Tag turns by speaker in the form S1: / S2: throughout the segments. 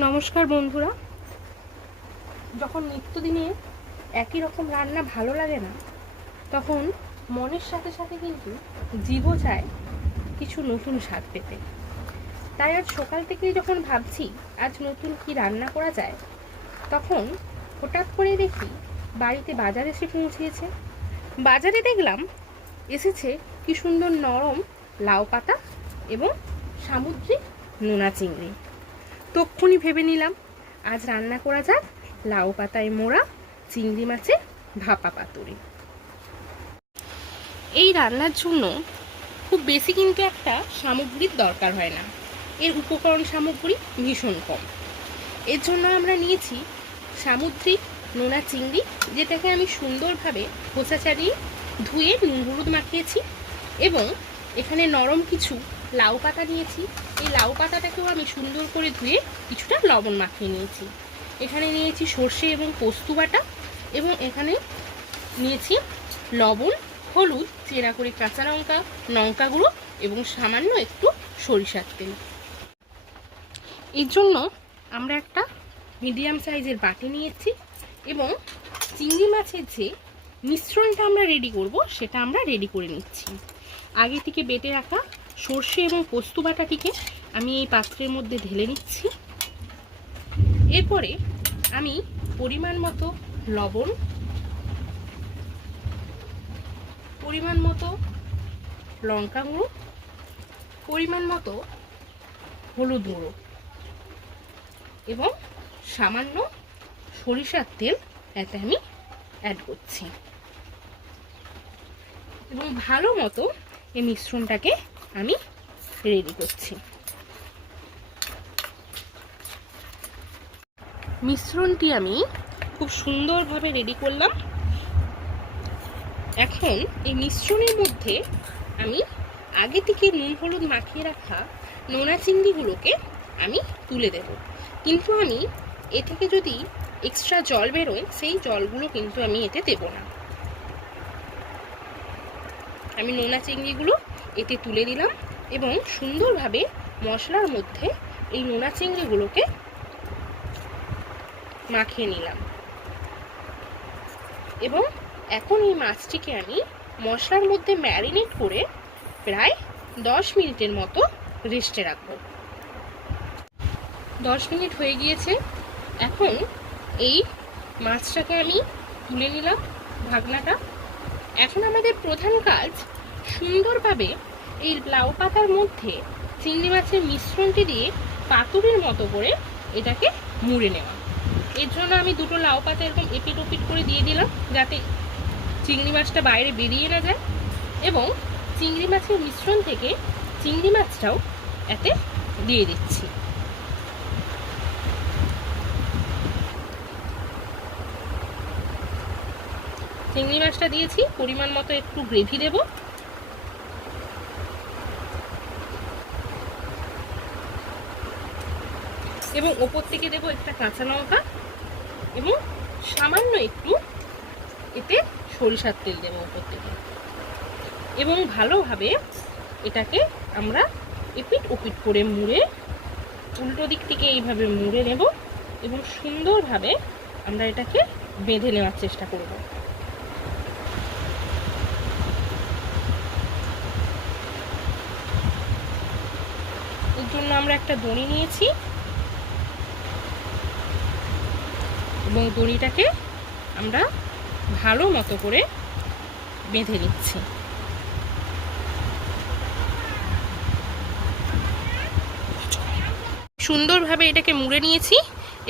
S1: নমস্কার বন্ধুরা। যখন নিত্যদিনে একই রকম রান্না ভালো লাগে না, তখন মনের সাথে সাথে কিন্তু জীবও চায় কিছু নতুন স্বাদ পেতে। তাই আজ সকাল থেকেই যখন ভাবছি আজ নতুন কি রান্না করা যায়, তখন হঠাৎ করে দেখি বাড়িতে বাজার এসে পৌঁছিয়েছে বাজারে দেখলাম এসেছে কি সুন্দর নরম লাউ পাতা এবং সামুদ্রিক নোনা চিংড়ি। তক্ষুনি ভেবে নিলাম। আজ রান্না করা যাক লাউ পাতায় মোড়া, চিংড়ি মাছের ভাপা পাতুরি। এই রান্নার জন্য খুব বেশি কিন্তু একটা সামগ্রীর দরকার হয় না। এর উপকরণ সামগ্রী ভীষণ কম। এর জন্য আমরা নিয়েছি সামুদ্রিক নোনা চিংড়ি, যেটাকে আমি সুন্দরভাবে খোসা ছাড়িয়ে ধুয়ে নুন হলুদ মাখিয়েছি এবং এখানে নরম কিছু লাউ পাতা নিয়েছি। লাউ পাতাটাকেও আমি সুন্দর করে ধুয়ে কিছুটা লবণ মাখিয়ে নিয়েছি। এখানে নিয়েছি সর্ষে এবং পোস্ত বাটা এবং এখানে নিয়েছি লবণ, হলুদ, চেরা করে কাঁচা লঙ্কা লঙ্কা গুঁড়ো এবং সামান্য একটু সরিষার তেল। এর জন্য আমরা একটা মিডিয়াম সাইজের বাটি নিয়েছি এবং চিংড়ি মাছের যে মিশ্রণটা আমরা রেডি করব সেটা আমরা রেডি করে নিচ্ছি। আগে থেকে বেটে রাখা সর্ষে এবং পোস্ত বাটাটিকে আমি এই পাত্রের মধ্যে ঢেলে নিচ্ছি। এরপরে আমি পরিমাণ মতো লবণ, পরিমাণ মতো লঙ্কা গুঁড়ো, পরিমাণ মতো হলুদ গুঁড়ো এবং সামান্য সরিষার তেল এতে আমি অ্যাড করছি। এবং ভালো মতো এই মিশ্রণটাকে আমি রেডি করছি। মিশ্রণটি আমি খুব সুন্দরভাবে রেডি করলাম। এখন এই মিশ্রণের মধ্যে আমি আগে থেকে নুন, হলুদ মাখিয়ে রাখা নোনা চিংড়িগুলোকে আমি তুলে দেব। কিন্তু আমি এ থেকে যদি এক্সট্রা জল বেরোয়, সেই জলগুলো কিন্তু আমি এতে দেব না। আমি নোনা চিংড়িগুলো এতে তুলে দিলাম এবং সুন্দরভাবে মশলার মধ্যে এই নোনা চিংড়িগুলোকে মাখিয়ে নিলাম। এবং এখন এই মাছটিকে আমি মশলার মধ্যে ম্যারিনেট করে প্রায় দশ মিনিটের মতো রেস্টে রাখব। দশ মিনিট হয়ে গিয়েছে। এখন এই মাছটাকে আমি তুলে নিলাম ভাগনাটা। এখন আমাদের প্রধান কাজ সুন্দরভাবে এই লাউ পাতার মধ্যে চিংড়ি মাছের মিশ্রণটি দিয়ে পাতুরির মতো করে এটাকে মুড়ে নেওয়া। এর জন্য আমি দুটো লাউ পাতা এরকম এপিট ওপিট করে দিয়ে দিলাম, যাতে চিংড়ি মাছটা বাইরে বেরিয়ে না যায়। এবং চিংড়ি মাছের মিশ্রণ থেকে চিংড়ি মাছটাও এতে দিয়ে দিচ্ছি। চিংড়ি মাছটা দিয়েছি, পরিমাণ মতো একটু গ্রেভি দেব। এবং ওপর থেকে দেবো একটা কাঁচা লঙ্কা এবং সামান্য একটু এতে সরিষার তেল দেবো ওপর থেকে। এবং ভালোভাবে এটাকে আমরা এপিট ওপিট করে মুড়ে, উল্টো দিক থেকে এইভাবে মুড়ে নেব এবং সুন্দরভাবে আমরা এটাকে বেঁধে নেওয়ার চেষ্টা করব। এর জন্য আমরা একটা দড়ি নিয়েছি। এবং দড়িটাকে আমরা ভালো মতো করে বেঁধে নিচ্ছি। সুন্দরভাবে এটাকে মুড়ে নিয়েছি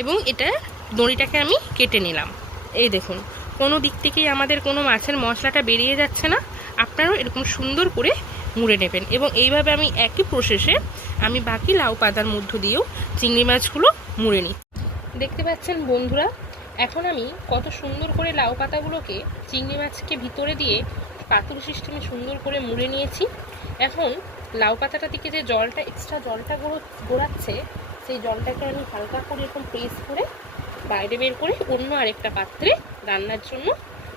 S1: এবং এটা দড়িটাকে আমি কেটে নিলাম। এই দেখুন, কোনো দিক থেকেই আমাদের কোনো মাছের মশলাটা বেরিয়ে যাচ্ছে না। আপনারাও এরকম সুন্দর করে মুড়ে নেবেন এবং এইভাবে আমি একই প্রসেসে আমি বাকি লাউ পাতার মধ্য দিয়েও চিংড়ি মাছগুলো মুড়ে নিই দেখতে পাচ্ছেন বন্ধুরা এখন আমি কত সুন্দর করে লাউ পাতাগুলোকে চিংড়ি মাছকে ভিতরে দিয়ে পাতুর সিস্টেমে সুন্দর করে মুড়ে নিয়েছি। এখন লাউ পাতাটা থেকে যে জলটা এক্সট্রা জলটা গোড়াচ্ছে, সেই জলটাকে আমি হালকা করে এরকম প্রেস করে বাইরে বের করে অন্য আরেকটা পাত্রে রান্নার জন্য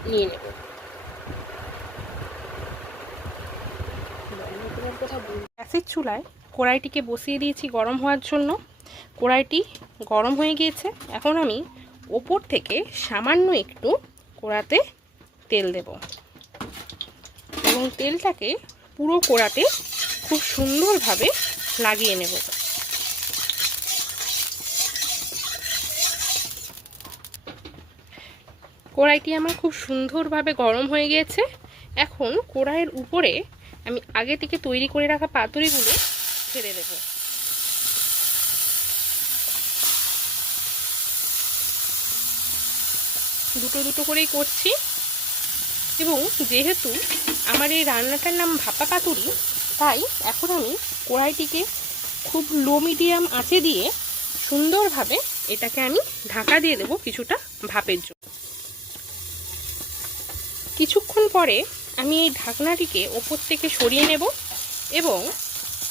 S1: নিয়ে নেব। গ্যাসের চুলায় কড়াইটিকে বসিয়ে দিয়েছি গরম হওয়ার জন্য। কড়াইটি গরম হয়ে গিয়েছে। এখন আমি ওপর থেকে সামান্য একটু কড়াতে তেল দেব। এবং তেলটাকে পুরো কড়াতে খুব সুন্দরভাবে লাগিয়ে নেব। কড়াইটি আমার খুব সুন্দরভাবে গরম হয়ে গিয়েছে। এখন কড়াইয়ের উপরে আমি আগে থেকে তৈরি করে রাখা পাতুরিগুলো ছেড়ে দেব। দুটো দুটো করেই করছি। এবং যেহেতু আমার এই রান্নাটার নাম ভাপা পাতুরি তাই এখন আমি কড়াইটিকে খুব লো মিডিয়াম আঁচে দিয়ে সুন্দরভাবে এটাকে আমি ঢাকা দিয়ে দেবো কিছুটা ভাপের জন্য। কিছুক্ষণ পরে আমি এই ঢাকনাটিকে ওপর থেকে সরিয়ে নেব এবং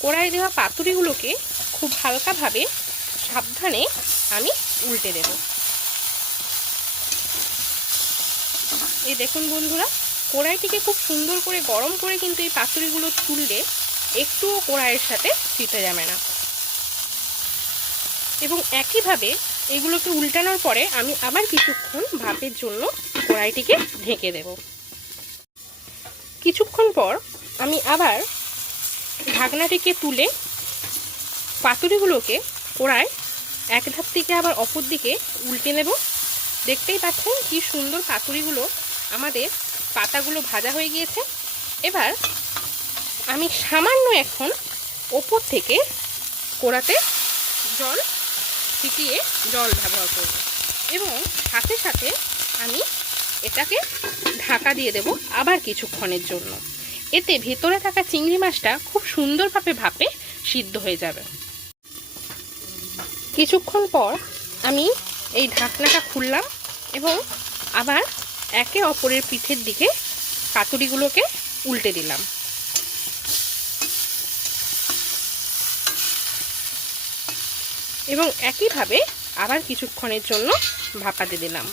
S1: কড়াই দেওয়া পাতুরিগুলোকে খুব হালকাভাবে সাবধানে আমি উল্টে দেব। এই দেখুন বন্ধুরা, কড়াইটিকে খুব সুন্দর করে গরম করে কিন্তু এই পাতুরিগুলো তুললে একটুও কড়াইয়ের সাথে চিটে যাবে না। এবং একইভাবে এগুলোকে উল্টানোর পরে আমি আবার কিছুক্ষণ ভাপের জন্য কড়াইটিকে ঢেকে দেব। কিছুক্ষণ পর আমি আবার ঢাকনাটিকে তুলে পাতুরিগুলোকে কড়ায় এক ধাপ থেকে আবার অপর দিকে উল্টে নেব। দেখতেই পাচ্ছেন কি সুন্দর পাতুরিগুলো আমাদের পাতাগুলো ভাজা হয়ে গিয়েছে। এবার আমি সামান্য এখন ওপর থেকে কোড়াতে জল ছিটিয়ে জল ব্যবহার করব। এবং সাথে সাথে আমি এটাকে ঢাকা দিয়ে দেব আবার কিছুক্ষণের জন্য। এতে ভেতরে থাকা চিংড়ি মাছটা খুব সুন্দরভাবে ভাপে সিদ্ধ হয়ে যাবে। কিছুক্ষণ পর আমি এই ঢাকনাটা খুললাম এবং আবার একে অপরের পিঠের দিকে কাতুরিগুলোকে উল্টে দিলাম। এবং একইভাবে আবার কিছুক্ষণের জন্য ভাপাতে দিলাম।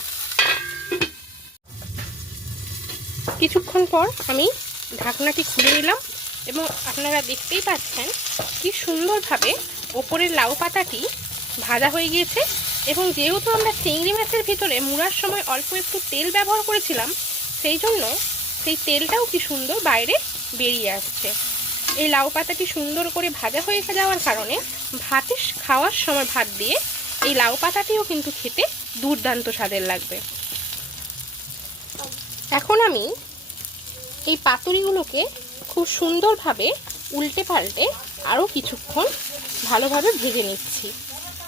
S1: কিছুক্ষণ পর আমি ঢাকনাটি খুলে নিলাম এবং আপনারা দেখতেই পাচ্ছেন কি সুন্দরভাবে ওপরের লাউ পাতাটি ভাজা হয়ে গিয়েছে এবং যেহেতু আমরা চিংড়ি মাছের ভিতরে মুড়ার সময় অল্প একটু তেল ব্যবহার করেছিলাম, সেই জন্য সেই তেলটাও কি সুন্দর বাইরে বেরিয়ে আসছে। এই লাউ পাতাটি সুন্দর করে ভাজা হয়ে যাওয়ার কারণে ভাতে খাওয়ার সময় ভাত দিয়ে এই লাউ পাতাটিও কিন্তু খেতে দুর্দান্ত স্বাদের লাগবে। এখন আমি এই পাতুরিগুলোকে খুব সুন্দরভাবে উল্টে পাল্টে আরও কিছুক্ষণ ভালোভাবে ভেজে নিচ্ছি।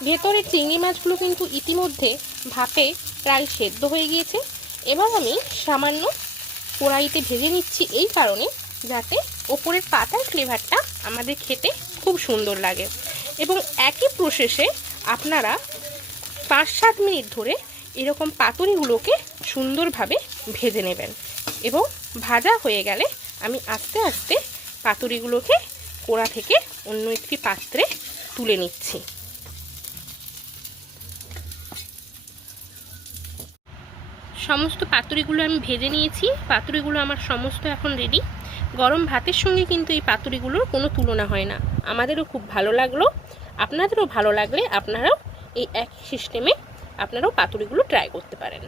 S1: ভেতরে চিংড়ি মাছগুলো কিন্তু ইতিমধ্যে ভাপে প্রায় সেদ্ধ হয়ে গিয়েছে। এবার আমি সামান্য কড়াইতে ভেজে নিচ্ছি এই কারণে যাতে ওপরের পাতার ফ্লেভারটা আমাদের খেতে খুব সুন্দর লাগে। এবং একই প্রসেসে আপনারা পাঁচ সাত মিনিট ধরে এরকম পাতুরিগুলোকে সুন্দরভাবে ভেজে নেবেন। এবং ভাজা হয়ে গেলে আমি আস্তে আস্তে পাতুরিগুলোকে কোড়া থেকে অন্য একটি পাত্রে তুলে নিচ্ছি। সমস্ত পাতুরিগুলো আমি ভেজে নিয়েছি। পাতুরিগুলো আমার সমস্ত এখন রেডি গরম ভাতের সঙ্গে কিন্তু এই পাতুরিগুলোর কোনো তুলনা হয় না। আমাদেরও খুব ভালো লাগল। আপনাদেরও ভালো লাগলে আপনারাও এই এক সিস্টেমে আপনারাও পাতুরিগুলো ট্রাই করতে পারেন।